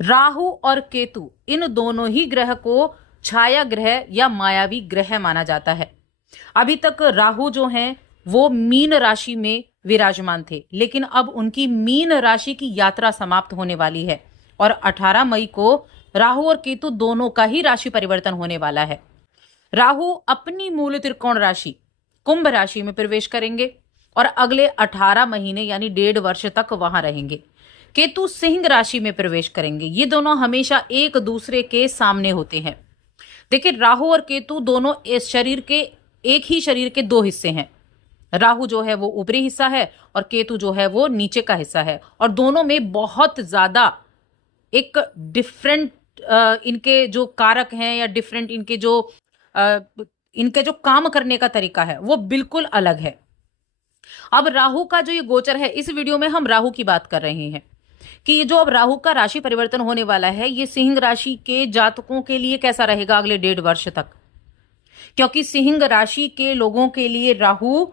राहु और केतु इन दोनों ही ग्रह को छाया ग्रह या मायावी ग्रह माना जाता है। अभी तक राहु जो हैं वो मीन राशि में विराजमान थे, लेकिन अब उनकी मीन राशि की यात्रा समाप्त होने वाली है और 18 मई को राहु और केतु दोनों का ही राशि परिवर्तन होने वाला है। राहु अपनी मूल त्रिकोण राशि कुंभ राशि में प्रवेश करेंगे और अगले 18 महीने यानी 1.5 वर्ष तक वहां रहेंगे। केतु सिंह राशि में प्रवेश करेंगे। ये दोनों हमेशा एक दूसरे के सामने होते हैं। देखिए, राहु और केतु दोनों इस शरीर के एक ही शरीर के दो हिस्से हैं। राहु जो है वो ऊपरी हिस्सा है और केतु जो है वो नीचे का हिस्सा है, और दोनों में बहुत ज्यादा एक डिफरेंट इनके जो कारक हैं या डिफरेंट इनके जो काम करने का तरीका है वो बिल्कुल अलग है। अब राहु का जो ये गोचर है, इस वीडियो में हम राहु की बात कर रहे हैं कि ये जो अब राहु का राशि परिवर्तन होने वाला है, ये सिंह राशि के जातकों के लिए कैसा रहेगा अगले 1.5 वर्ष तक। क्योंकि सिंह राशि के लोगों के लिए राहु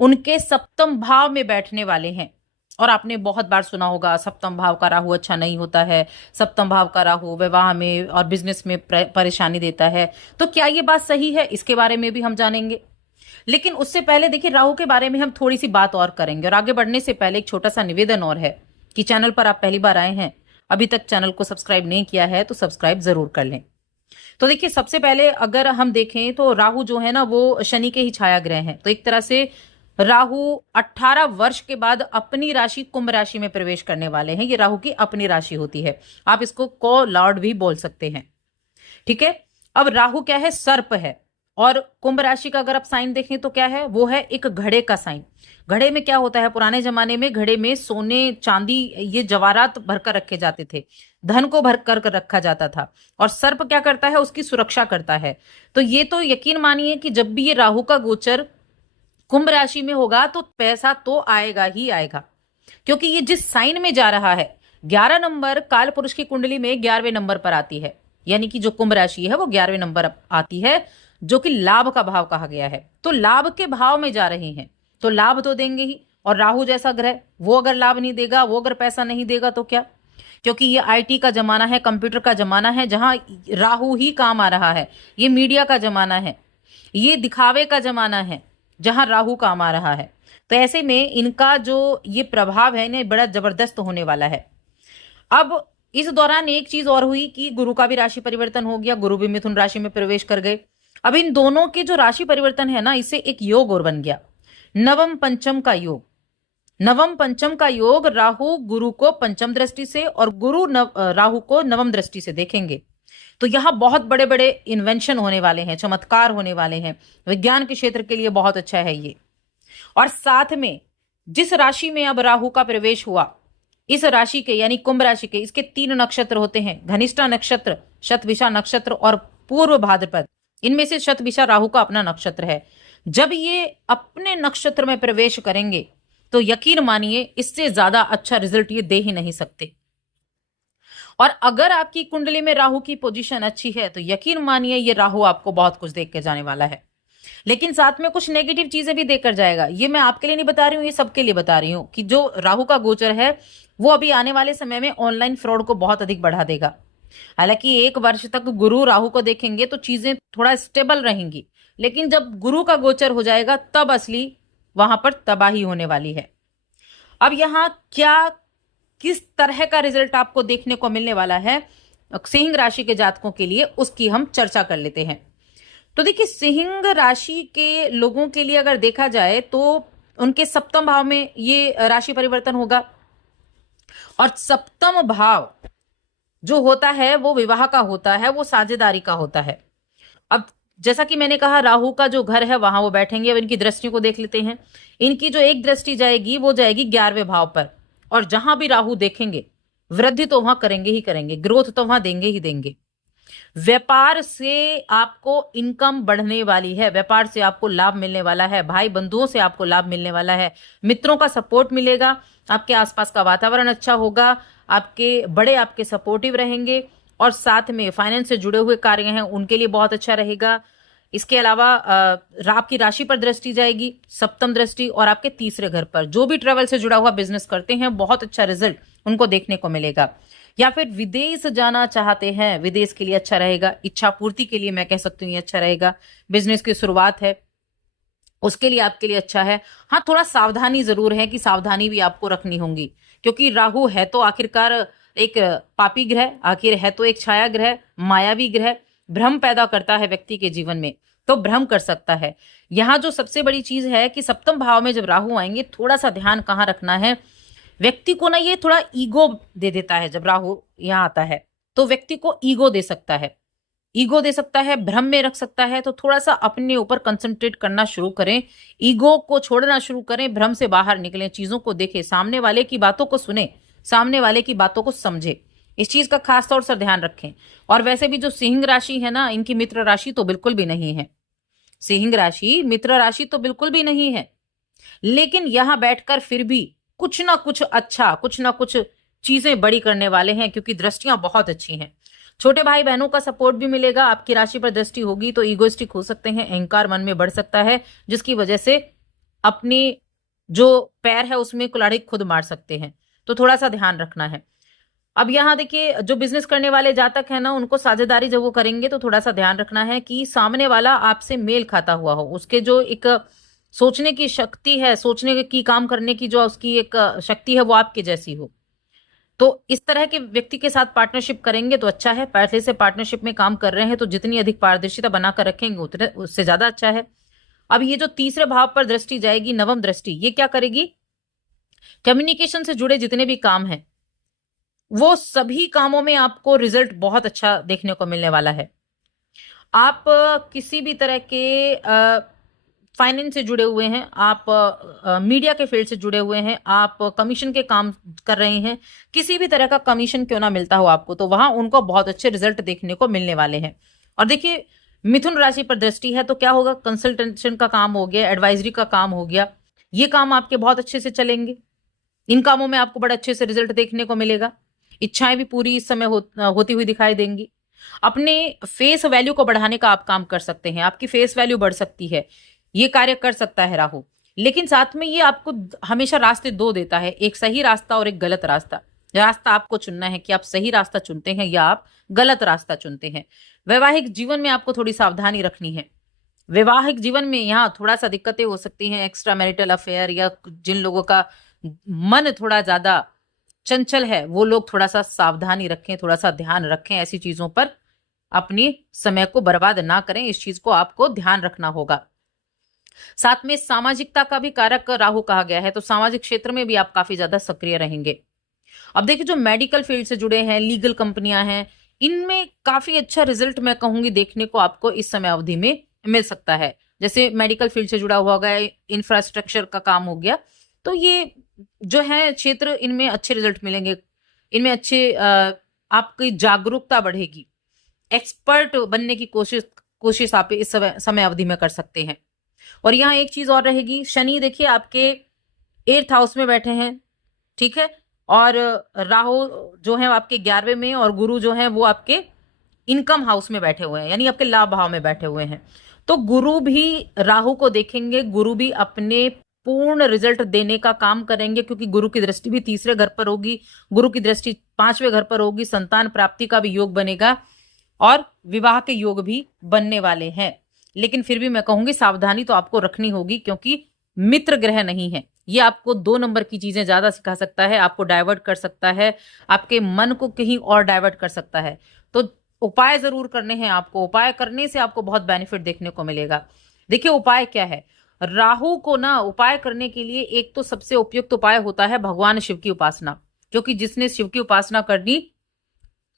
उनके सप्तम भाव में बैठने वाले हैं। और आपने बहुत बार सुना होगा सप्तम भाव का राहु अच्छा नहीं होता है, सप्तम भाव का राहु विवाह में और बिजनेस में परेशानी देता है। तो क्या ये बात सही है, इसके बारे में भी हम जानेंगे। लेकिन उससे पहले देखिए, राहु के बारे में हम थोड़ी सी बात और करेंगे। और आगे बढ़ने से पहले एक छोटा सा निवेदन और है कि चैनल पर आप पहली बार आए हैं, अभी तक चैनल को सब्सक्राइब नहीं किया है तो सब्सक्राइब जरूर कर लें। तो देखिए, सबसे पहले अगर हम देखें तो राहु जो है ना वो शनि के ही छाया ग्रह हैं। तो एक तरह से राहु 18 वर्ष के बाद अपनी राशि कुंभ राशि में प्रवेश करने वाले हैं। ये राहु की अपनी राशि होती है, आप इसको को लॉर्ड भी बोल सकते हैं। ठीक है। अब राहु क्या है, सर्प है। और कुंभ राशि का अगर आप साइन देखें तो क्या है, वो है एक घड़े का साइन। घड़े में क्या होता है, पुराने जमाने में घड़े में सोने चांदी ये जवाहरात भरकर रखे जाते थे, धन को भर कर रखा जाता था। और सर्प क्या करता है, उसकी सुरक्षा करता है। तो ये तो यकीन मानिए कि जब भी ये राहु का गोचर कुंभ राशि में होगा तो पैसा तो आएगा ही आएगा, क्योंकि ये जिस साइन में जा रहा है, 11 नंबर काल पुरुष की कुंडली में 11वें नंबर पर आती है। यानी कि जो कुंभ राशि है वो 11वें नंबर आती है, जो कि लाभ का भाव कहा गया है। तो लाभ के भाव में जा रहे हैं तो लाभ तो देंगे ही। और राहु जैसा ग्रह वो अगर लाभ नहीं देगा, वो अगर पैसा नहीं देगा तो क्या। क्योंकि ये आईटी का जमाना है, कंप्यूटर का जमाना है, जहां राहु ही काम आ रहा है। ये मीडिया का जमाना है, ये दिखावे का जमाना है, जहां राहु काम आ रहा है। तो ऐसे में इनका जो ये प्रभाव है इन्हें बड़ा जबरदस्त होने वाला है। अब इस दौरान एक चीज और हुई कि गुरु का भी राशि परिवर्तन हो गया, गुरु भी मिथुन राशि में प्रवेश कर गए। अब इन दोनों के जो राशि परिवर्तन है ना, इससे एक योग और बन गया, नवम पंचम का योग। नवम पंचम का योग, राहु गुरु को पंचम दृष्टि से और गुरु राहु को नवम दृष्टि से देखेंगे। तो यहां बहुत बड़े बड़े इन्वेंशन होने वाले हैं, चमत्कार होने वाले हैं। विज्ञान के क्षेत्र के लिए बहुत अच्छा है ये। और साथ में जिस राशि में अब राहु का प्रवेश हुआ, इस राशि के यानी कुंभ राशि के, इसके 3 नक्षत्र होते हैं, धनिष्ठा नक्षत्र, शतभिषा नक्षत्र और पूर्व भाद्रपद। इनमें से शतभिषा राहु का अपना नक्षत्र है। जब ये अपने नक्षत्र में प्रवेश करेंगे तो यकीन मानिए इससे ज्यादा अच्छा रिजल्ट ये दे ही नहीं सकते। और अगर आपकी कुंडली में राहु की पोजीशन अच्छी है तो यकीन मानिए ये राहु आपको बहुत कुछ देख के जाने वाला है। लेकिन साथ में कुछ नेगेटिव चीजें भी देकर जाएगा। ये मैं आपके लिए नहीं बता रही हूँ, ये सबके लिए बता रही हूँ कि जो राहु का गोचर है वो अभी आने वाले समय में ऑनलाइन फ्रॉड को बहुत अधिक बढ़ा देगा। हालांकि 1 वर्ष तक गुरु राहु को देखेंगे तो चीजें थोड़ा स्टेबल रहेंगी, लेकिन जब गुरु का गोचर हो जाएगा तब असली वहां पर तबाही होने वाली है। अब यहां क्या किस तरह का रिजल्ट आपको देखने को मिलने वाला है सिंह राशि के जातकों के लिए, उसकी हम चर्चा कर लेते हैं। तो देखिए, सिंह राशि के लोगों के लिए अगर देखा जाए तो उनके सप्तम भाव में ये राशि परिवर्तन होगा। और सप्तम भाव जो होता है वो विवाह का होता है, वो साझेदारी का होता है। अब जैसा कि मैंने कहा, राहु का जो घर है वहां वो बैठेंगे। अब इनकी दृष्टि को देख लेते हैं। इनकी जो एक दृष्टि जाएगी वो जाएगी 11वें भाव पर, और जहां भी राहु देखेंगे वृद्धि तो वहां करेंगे ही करेंगे, ग्रोथ तो वहां देंगे ही देंगे। व्यापार से आपको इनकम बढ़ने वाली है, व्यापार से आपको लाभ मिलने वाला है, भाई बंधुओं से आपको लाभ मिलने वाला है, मित्रों का सपोर्ट मिलेगा, आपके आसपास का वातावरण अच्छा होगा, आपके बड़े आपके सपोर्टिव रहेंगे, और साथ में फाइनेंस से जुड़े हुए कार्य हैं उनके लिए बहुत अच्छा रहेगा। इसके अलावा आपकी राशि पर दृष्टि जाएगी, सप्तम दृष्टि, और आपके तीसरे घर पर। जो भी ट्रेवल से जुड़ा हुआ बिजनेस करते हैं बहुत अच्छा रिजल्ट उनको देखने को मिलेगा। या फिर विदेश जाना चाहते हैं, विदेश के लिए अच्छा रहेगा। इच्छा पूर्ति के लिए मैं कह सकती हूँ ये अच्छा रहेगा। बिजनेस की शुरुआत है उसके लिए आपके लिए अच्छा है। हाँ, थोड़ा सावधानी जरूर है कि सावधानी भी आपको रखनी होगी, क्योंकि राहु है तो आखिरकार एक पापी ग्रह, आखिर है तो एक छाया ग्रह, मायावी ग्रह, भ्रम पैदा करता है व्यक्ति के जीवन में, तो भ्रम कर सकता है। यहाँ जो सबसे बड़ी चीज है कि सप्तम भाव में जब राहु आएंगे, थोड़ा सा ध्यान कहाँ रखना है, व्यक्ति को ना ये थोड़ा ईगो दे देता है। जब राहु यहाँ आता है तो व्यक्ति को ईगो दे सकता है, ईगो दे सकता है, भ्रम में रख सकता है। तो थोड़ा सा अपने ऊपर कंसंट्रेट करना शुरू करें, ईगो को छोड़ना शुरू करें, भ्रम से बाहर निकलें, चीजों को देखें, सामने वाले की बातों को सुने, सामने वाले की बातों को समझे। इस चीज का खास तौर से ध्यान रखें। और वैसे भी जो सिंह राशि है ना, इनकी मित्र राशि तो बिल्कुल भी नहीं है। सिंह राशि मित्र राशि तो बिल्कुल भी नहीं है, लेकिन यहां बैठकर फिर भी कुछ ना कुछ अच्छा, कुछ ना कुछ चीजें बड़ी करने वाले हैं, क्योंकि दृष्टियां बहुत अच्छी हैं। छोटे भाई बहनों का सपोर्ट भी मिलेगा। आपकी राशि पर दृष्टि होगी तो ईगोइस्टिक हो सकते हैं, अहंकार मन में बढ़ सकता है, जिसकी वजह से अपनी जो पैर है उसमें कुल्हाड़ी खुद मार सकते हैं। तो थोड़ा सा ध्यान रखना है। अब यहाँ देखिए, जो बिजनेस करने वाले जातक है ना, उनको साझेदारी जब वो करेंगे तो थोड़ा सा ध्यान रखना है कि सामने वाला आपसे मेल खाता हुआ हो, उसके जो एक सोचने की शक्ति है, सोचने की, काम करने की जो उसकी एक शक्ति है, वो आपके जैसी हो। तो इस तरह के व्यक्ति के साथ पार्टनरशिप करेंगे तो अच्छा है। पहले से पार्टनरशिप में काम कर रहे हैं तो जितनी अधिक पारदर्शिता बनाकर रखेंगे उतने उससे ज्यादा अच्छा है। अब ये जो तीसरे भाव पर दृष्टि जाएगी, नवम दृष्टि, ये क्या करेगी, कम्युनिकेशन से जुड़े जितने भी काम हैं वो सभी कामों में आपको रिजल्ट बहुत अच्छा देखने को मिलने वाला है। आप किसी भी तरह के फाइनेंस से जुड़े हुए हैं, आप मीडिया के फील्ड से जुड़े हुए हैं, आप कमीशन के काम कर रहे हैं, किसी भी तरह का कमीशन क्यों ना मिलता हो आपको, तो वहां उनको बहुत अच्छे रिजल्ट देखने को मिलने वाले हैं। और देखिए, मिथुन राशि पर दृष्टि है तो क्या होगा, कंसल्टेशन का काम हो गया, एडवाइजरी का काम हो गया, ये काम आपके बहुत अच्छे से चलेंगे। इन कामों में आपको बड़े अच्छे से रिजल्ट देखने को मिलेगा। इच्छाएं भी पूरी इस समय होती हुई दिखाई देंगी। अपने फेस वैल्यू को बढ़ाने का आप काम कर सकते हैं, आपकी फेस वैल्यू बढ़ सकती है, ये कार्य कर सकता है राहु। लेकिन साथ में ये आपको हमेशा रास्ते दो देता है, एक सही रास्ता और एक गलत रास्ता। रास्ता आपको चुनना है कि आप सही रास्ता चुनते हैं या आप गलत रास्ता चुनते हैं। वैवाहिक जीवन में आपको थोड़ी सावधानी रखनी है। वैवाहिक जीवन में यहाँ थोड़ा सा दिक्कतें हो सकती हैं, एक्स्ट्रा मैरिटल अफेयर, या जिन लोगों का मन थोड़ा ज्यादा चंचल है वो लोग थोड़ा सा सावधानी रखें, थोड़ा सा ध्यान रखें, ऐसी चीजों पर अपनी समय को बर्बाद ना करें, इस चीज को आपको ध्यान रखना होगा। साथ में सामाजिकता का भी कारक राहु कहा गया है, तो सामाजिक क्षेत्र में भी आप काफी ज्यादा सक्रिय रहेंगे। अब देखिए, जो मेडिकल फील्ड से जुड़े हैं, लीगल कंपनियां हैं, इनमें काफी अच्छा रिजल्ट मैं कहूंगी देखने को आपको इस समय अवधि में मिल सकता है। जैसे मेडिकल फील्ड से जुड़ा हुआ गया, इंफ्रास्ट्रक्चर का काम हो गया, तो ये जो है क्षेत्र, इनमें अच्छे रिजल्ट मिलेंगे, इनमें अच्छे आपकी जागरूकता बढ़ेगी, एक्सपर्ट बनने की कोशिश आप इस समय अवधि में कर सकते हैं। और यहाँ एक चीज और रहेगी, शनि देखिए आपके 8th हाउस में बैठे हैं, ठीक है, और राहु जो है आपके 11वें में, और गुरु जो है वो आपके इनकम हाउस में बैठे हुए हैं, यानी आपके लाभ भाव में बैठे हुए हैं। तो गुरु भी राहु को देखेंगे, गुरु भी अपने पूर्ण रिजल्ट देने का काम करेंगे, क्योंकि गुरु की दृष्टि भी तीसरे घर पर होगी, गुरु की दृष्टि 5वें घर पर होगी, संतान प्राप्ति का भी योग बनेगा और विवाह के योग भी बनने वाले हैं। लेकिन फिर भी मैं कहूंगी सावधानी तो आपको रखनी होगी, क्योंकि मित्र ग्रह नहीं है, ये आपको 2 नंबर की चीजें ज्यादा सिखा सकता है, आपको डाइवर्ट कर सकता है, आपके मन को कहीं और डाइवर्ट कर सकता है। तो उपाय जरूर करने हैं आपको, उपाय करने से आपको बहुत बेनिफिट देखने को मिलेगा। देखिए, उपाय क्या है, राहु को ना उपाय करने के लिए एक तो सबसे उपयुक्त उपाय होता है भगवान शिव की उपासना, क्योंकि जिसने शिव की उपासना करनी,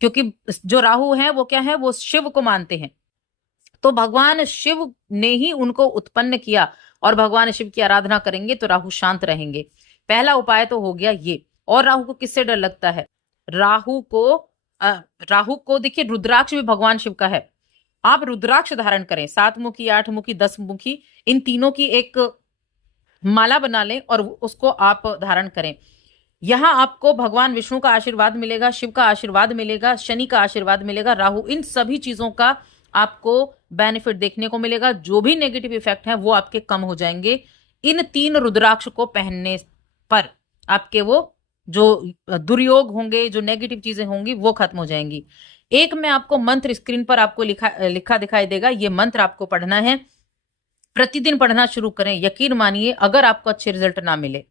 क्योंकि जो राहु है वो क्या है, वो शिव को मानते हैं, तो भगवान शिव ने ही उनको उत्पन्न किया, और भगवान शिव की आराधना करेंगे तो राहु शांत रहेंगे। पहला उपाय तो हो गया ये। और राहु को किससे डर लगता है, राहु को देखिए, रुद्राक्ष भी भगवान शिव का है। आप रुद्राक्ष धारण करें, 7 मुखी, 8 मुखी, 10 मुखी, इन तीनों की एक माला बना लें और उसको आप धारण करें। यहां आपको भगवान विष्णु का आशीर्वाद मिलेगा, शिव का आशीर्वाद मिलेगा, शनि का आशीर्वाद मिलेगा, राहु, इन सभी चीजों का आपको बेनिफिट देखने को मिलेगा। जो भी नेगेटिव इफेक्ट हैं वो आपके कम हो जाएंगे इन 3 रुद्राक्ष को पहनने पर, आपके वो जो दुर्योग होंगे, जो नेगेटिव चीजें होंगी वो खत्म हो जाएंगी। एक मैं आपको मंत्र स्क्रीन पर आपको लिखा दिखाई देगा, ये मंत्र आपको पढ़ना है। प्रतिदिन पढ़ना शुरू करें। यकीन मानिए अगर आपको अच्छे रिजल्ट ना मिले,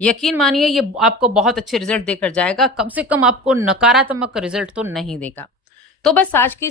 यकीन मानिए ये आपको बहुत अच्छे रिजल्ट देकर जाएगा, कम से कम आपको नकारात्मक रिजल्ट तो नहीं देगा। तो बस आज की